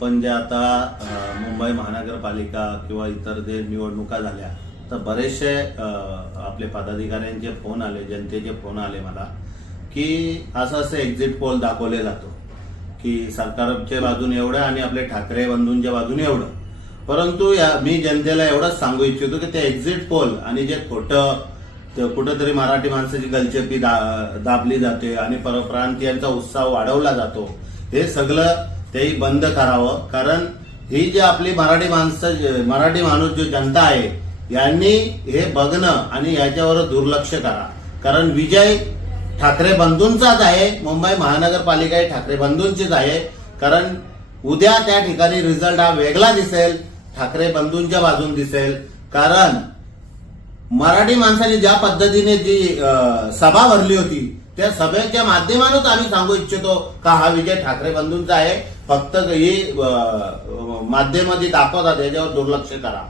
पण जे आता मुंबई महानगरपालिका किंवा इतर जे निवडणुका झाल्या तर बरेचसे आपले पदाधिकाऱ्यांचे फोन आले, जनतेचे फोन आले मला की असं एक्झिट पोल दाखवले जातो की सरकारच्या बाजूने एवढं आणि आपले ठाकरे बंधूंच्या बाजूने एवढं. परंतु मी जनतेला एवढंच सांगू इच्छितो की ते एक्झिट पोल आणि जे खोटं कुठंतरी मराठी माणसाची गलचेपी दाबली जाते आणि परप्रांतीयांचा उत्साह वाढवला जातो, हे सगळं तेही बंद करावं. कारण ही जी आपली मराठी माणूस जो जनता आहे यांनी हे बघणं आणि याच्यावर दुर्लक्ष करा. कारण विजय ठाकरे बंधूंचाच आहे, मुंबई महानगरपालिका ही ठाकरे बंधूंचीच आहे. कारण उद्या त्या ठिकाणी रिझल्ट हा वेगळा दिसेल, ठाकरे बंधूंच्या बाजून दिसेल. कारण मराठी माणसाने ज्या पद्धतीने जी सभा भरली होती त्या सभेच्या माध्यमातून आम्ही सांगू इच्छितो का हा विजय ठाकरे बंधूंचा आहे. फक्त ही माध्यमात दाखवतात, याच्यावर दुर्लक्ष करा.